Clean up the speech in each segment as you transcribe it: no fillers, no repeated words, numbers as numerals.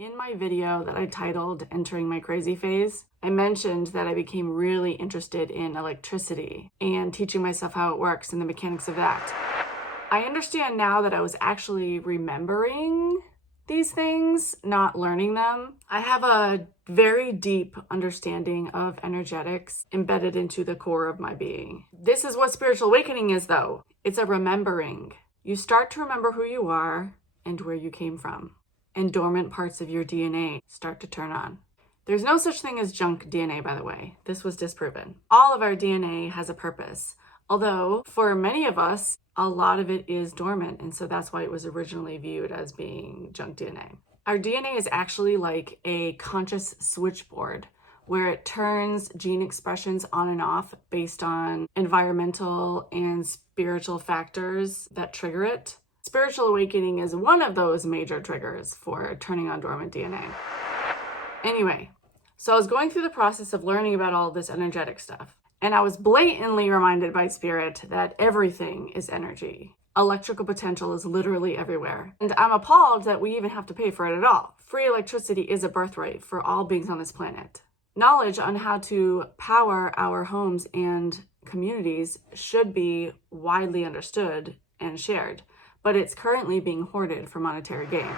In my video that I titled Entering My Crazy Phase, I mentioned that I became really interested in electricity and teaching myself how it works and the mechanics of that. I understand now that I was actually remembering these things, not learning them. I have a very deep understanding of energetics embedded into the core of my being. This is what spiritual awakening is, though. It's a remembering. You start to remember who you are and where you came from. And dormant parts of your DNA start to turn on. There's no such thing as junk DNA, by the way. This was disproven. All of our DNA has a purpose, although for many of us, a lot of it is dormant, and so that's why it was originally viewed as being junk DNA. Our DNA is actually like a conscious switchboard where it turns gene expressions on and off based on environmental and spiritual factors that trigger it. Spiritual awakening is one of those major triggers for turning on dormant DNA. Anyway, so I was going through the process of learning about all this energetic stuff, and I was blatantly reminded by Spirit that everything is energy. Electrical potential is literally everywhere. And I'm appalled that we even have to pay for it at all. Free electricity is a birthright for all beings on this planet. Knowledge on how to power our homes and communities should be widely understood and shared, but it's currently being hoarded for monetary gain.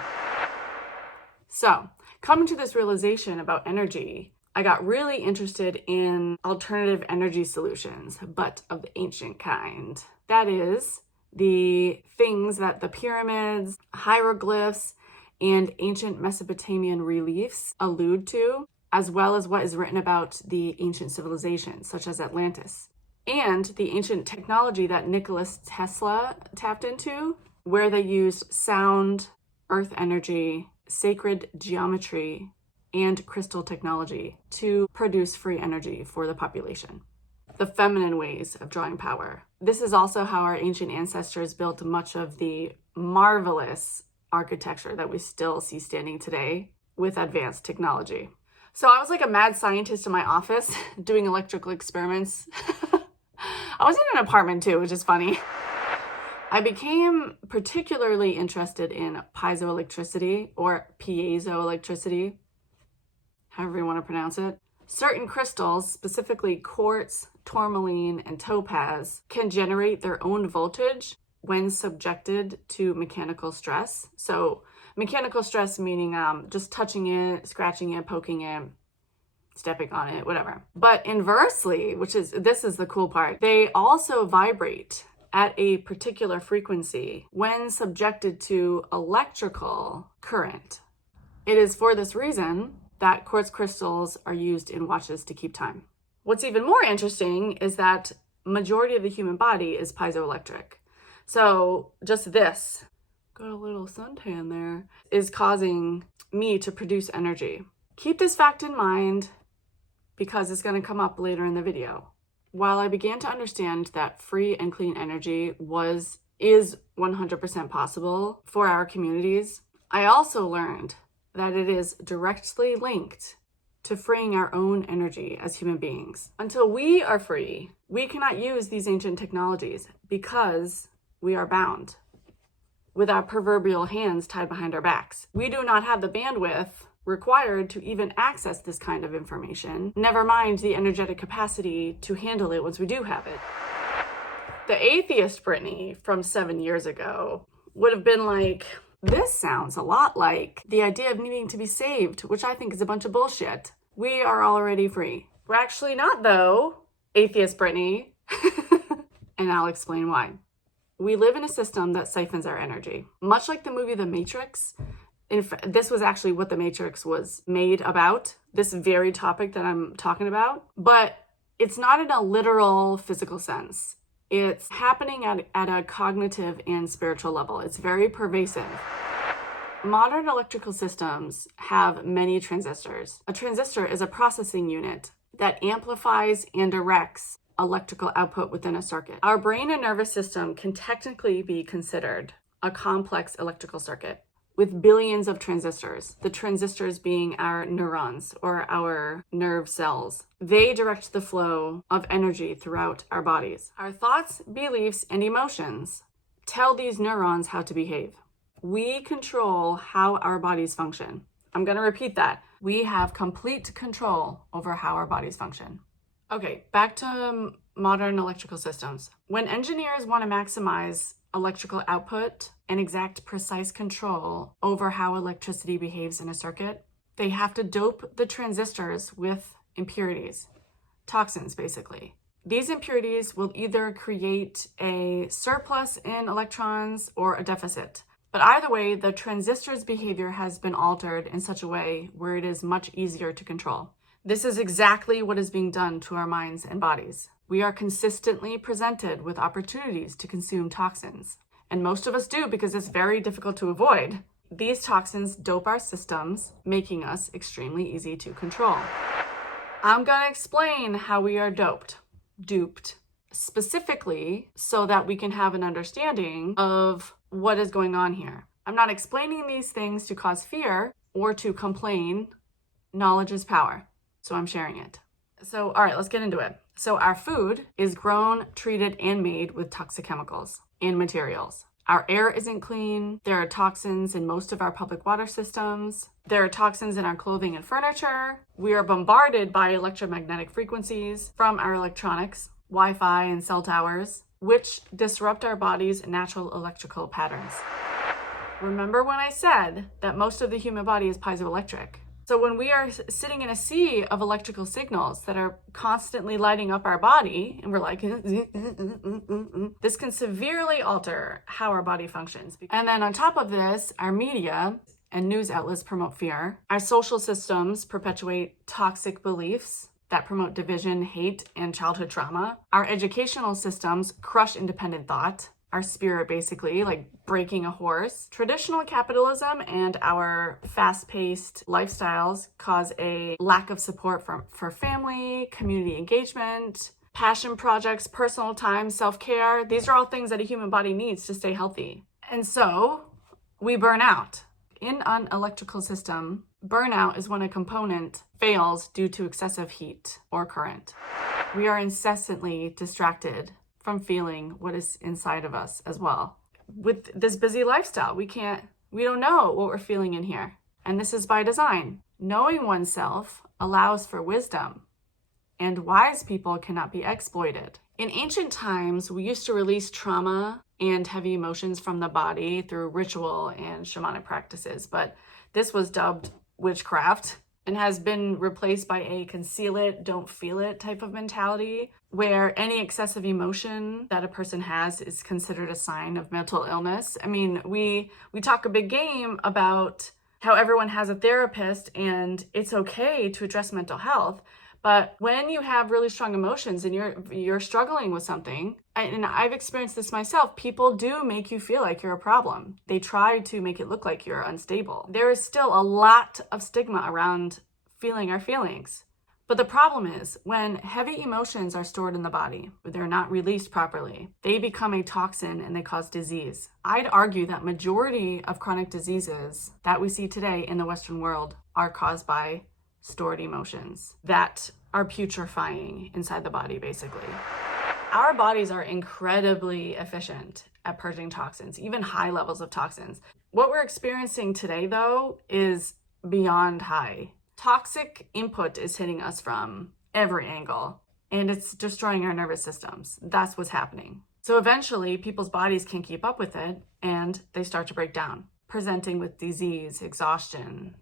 So, coming to this realization about energy, I got really interested in alternative energy solutions, but of the ancient kind. That is, the things that the pyramids, hieroglyphs, and ancient Mesopotamian reliefs allude to, as well as what is written about the ancient civilizations, such as Atlantis, and the ancient technology that Nikola Tesla tapped into, where they used sound, earth energy, sacred geometry, and crystal technology to produce free energy for the population. The feminine ways of drawing power. This is also how our ancient ancestors built much of the marvelous architecture that we still see standing today with advanced technology. So I was like a mad scientist in my office doing electrical experiments. I was in an apartment too, which is funny. I became particularly interested in piezoelectricity or piezoelectricity, however you want to pronounce it. Certain crystals, specifically quartz, tourmaline, and topaz, can generate their own voltage when subjected to mechanical stress. So mechanical stress meaning just touching it, scratching it, poking it, stepping on it, whatever. But inversely, this is the cool part, they also vibrate at a particular frequency when subjected to electrical current. It is for this reason that quartz crystals are used in watches to keep time. What's even more interesting is that majority of the human body is piezoelectric. So just this, got a little suntan there, is causing me to produce energy. Keep this fact in mind because it's going to come up later in the video. While I began to understand that free and clean energy is 100% possible for our communities, I also learned that it is directly linked to freeing our own energy as human beings. Until we are free, we cannot use these ancient technologies because we are bound with our proverbial hands tied behind our backs. We do not have the bandwidth required to even access this kind of information, never mind the energetic capacity to handle it once we do have it. The atheist Brittany from 7 years ago would have been like, this sounds a lot like the idea of needing to be saved, which I think is a bunch of bullshit. We are already free. We're actually not, though, atheist Brittany. And I'll explain why. We live in a system that siphons our energy. Much like the movie The Matrix, this was actually what The Matrix was made about, this very topic that I'm talking about, but it's not in a literal physical sense. It's happening at a cognitive and spiritual level. It's very pervasive. Modern electrical systems have many transistors. A transistor is a processing unit that amplifies and directs electrical output within a circuit. Our brain and nervous system can technically be considered a complex electrical circuit with billions of transistors, the transistors being our neurons or our nerve cells. They direct the flow of energy throughout our bodies. Our thoughts, beliefs, and emotions tell these neurons how to behave. We control how our bodies function. I'm going to repeat that. We have complete control over how our bodies function. Okay, back to modern electrical systems. When engineers want to maximize electrical output and exact precise control over how electricity behaves in a circuit, they have to dope the transistors with impurities, toxins basically. These impurities will either create a surplus in electrons or a deficit. But either way, the transistor's behavior has been altered in such a way where it is much easier to control. This is exactly what is being done to our minds and bodies. We are consistently presented with opportunities to consume toxins. And most of us do because it's very difficult to avoid. These toxins dope our systems, making us extremely easy to control. I'm going to explain how we are duped, specifically so that we can have an understanding of what is going on here. I'm not explaining these things to cause fear or to complain. Knowledge is power. So I'm sharing it. So, all right, let's get into it. So our food is grown, treated, and made with toxic chemicals and materials. Our air isn't clean. There are toxins in most of our public water systems. There are toxins in our clothing and furniture. We are bombarded by electromagnetic frequencies from our electronics, Wi-Fi, and cell towers, which disrupt our body's natural electrical patterns. Remember when I said that most of the human body is piezoelectric? So when we are sitting in a sea of electrical signals that are constantly lighting up our body, and we're like, this can severely alter how our body functions. And then on top of this, our media and news outlets promote fear. Our social systems perpetuate toxic beliefs that promote division, hate, and childhood trauma. Our educational systems crush independent thought. Our spirit, basically, like breaking a horse. Traditional capitalism and our fast-paced lifestyles cause a lack of support for family, community engagement, passion projects, personal time, self-care. These are all things that a human body needs to stay healthy. And so we burn out. In an electrical system, burnout is when a component fails due to excessive heat or current. We are incessantly distracted from feeling what is inside of us as well. With this busy lifestyle, we don't know what we're feeling in here. And this is by design. Knowing oneself allows for wisdom, and wise people cannot be exploited. In ancient times, we used to release trauma and heavy emotions from the body through ritual and shamanic practices, but this was dubbed witchcraft and has been replaced by a conceal it, don't feel it type of mentality, where any excessive emotion that a person has is considered a sign of mental illness. I mean, we talk a big game about how everyone has a therapist and it's okay to address mental health. But when you have really strong emotions and you're struggling with something, and I've experienced this myself, people do make you feel like you're a problem. They try to make it look like you're unstable. There is still a lot of stigma around feeling our feelings. But the problem is when heavy emotions are stored in the body, they're not released properly, they become a toxin and they cause disease. I'd argue that majority of chronic diseases that we see today in the Western world are caused by stored emotions that are putrefying inside the body, basically. Our bodies are incredibly efficient at purging toxins, even high levels of toxins. What we're experiencing today, though, is beyond high. Toxic input is hitting us from every angle, and it's destroying our nervous systems. That's what's happening. So eventually, people's bodies can't keep up with it, and they start to break down, presenting with disease, exhaustion,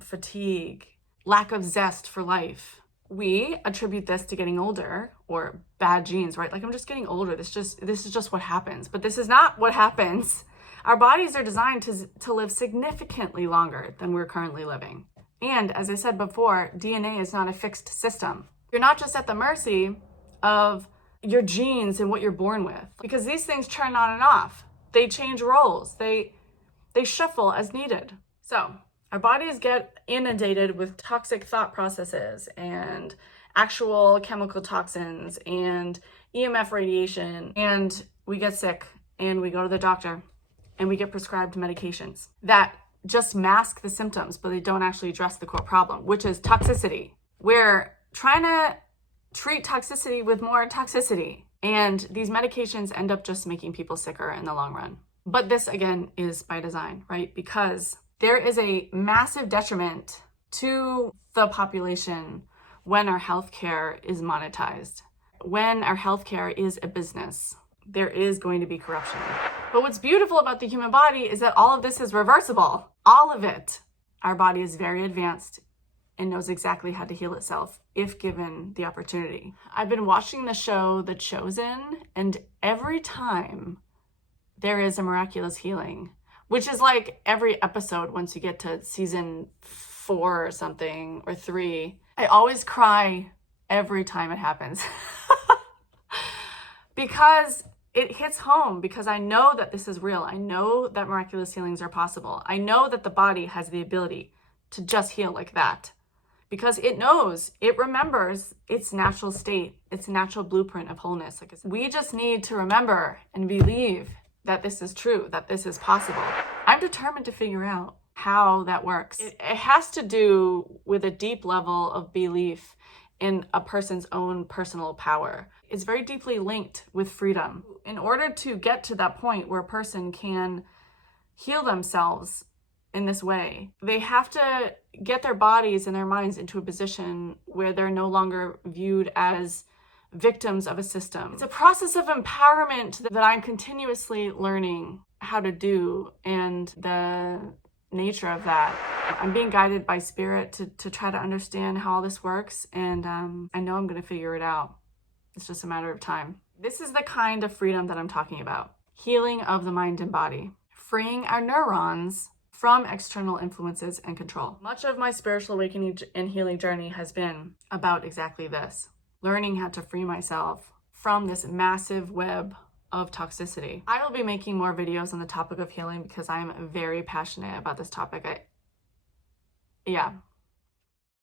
fatigue, lack of zest for life. We attribute this to getting older or bad genes, right? Like, I'm just getting older. This is just what happens. But this is not what happens. Our bodies are designed to live significantly longer than we're currently living. And as I said before, DNA is not a fixed system. You're not just at the mercy of your genes and what you're born with, because these things turn on and off. They change roles. They shuffle as needed. So our bodies get inundated with toxic thought processes and actual chemical toxins and EMF radiation, and we get sick and we go to the doctor and we get prescribed medications that just mask the symptoms, but they don't actually address the core problem, which is toxicity. We're trying to treat toxicity with more toxicity, and these medications end up just making people sicker in the long run. But this, again, is by design, right? Because There is a massive detriment to the population when our healthcare is monetized. When our healthcare is a business, there is going to be corruption. But what's beautiful about the human body is that all of this is reversible. All of it. Our body is very advanced and knows exactly how to heal itself if given the opportunity. I've been watching the show The Chosen, and every time there is a miraculous healing, which is like every episode once you get to season 4 or something, or 3, I always cry every time it happens. Because it hits home, because I know that this is real. I know that miraculous healings are possible. I know that the body has the ability to just heal like that. Because it knows, it remembers its natural state, its natural blueprint of wholeness. Like, we just need to remember and believe that this is true, that this is possible. I'm determined to figure out how that works. It has to do with a deep level of belief in a person's own personal power. It's very deeply linked with freedom. In order to get to that point where a person can heal themselves in this way, they have to get their bodies and their minds into a position where they're no longer viewed as victims of a system. It's a process of empowerment that I'm continuously learning how to do, and the nature of that. I'm being guided by spirit to try to understand how all this works, and I know I'm going to figure it out. It's just a matter of time. This is the kind of freedom that I'm talking about. Healing of the mind and body. Freeing our neurons from external influences and control. Much of my spiritual awakening and healing journey has been about exactly this. Learning how to free myself from this massive web of toxicity. I will be making more videos on the topic of healing because I'm very passionate about this topic. Yeah.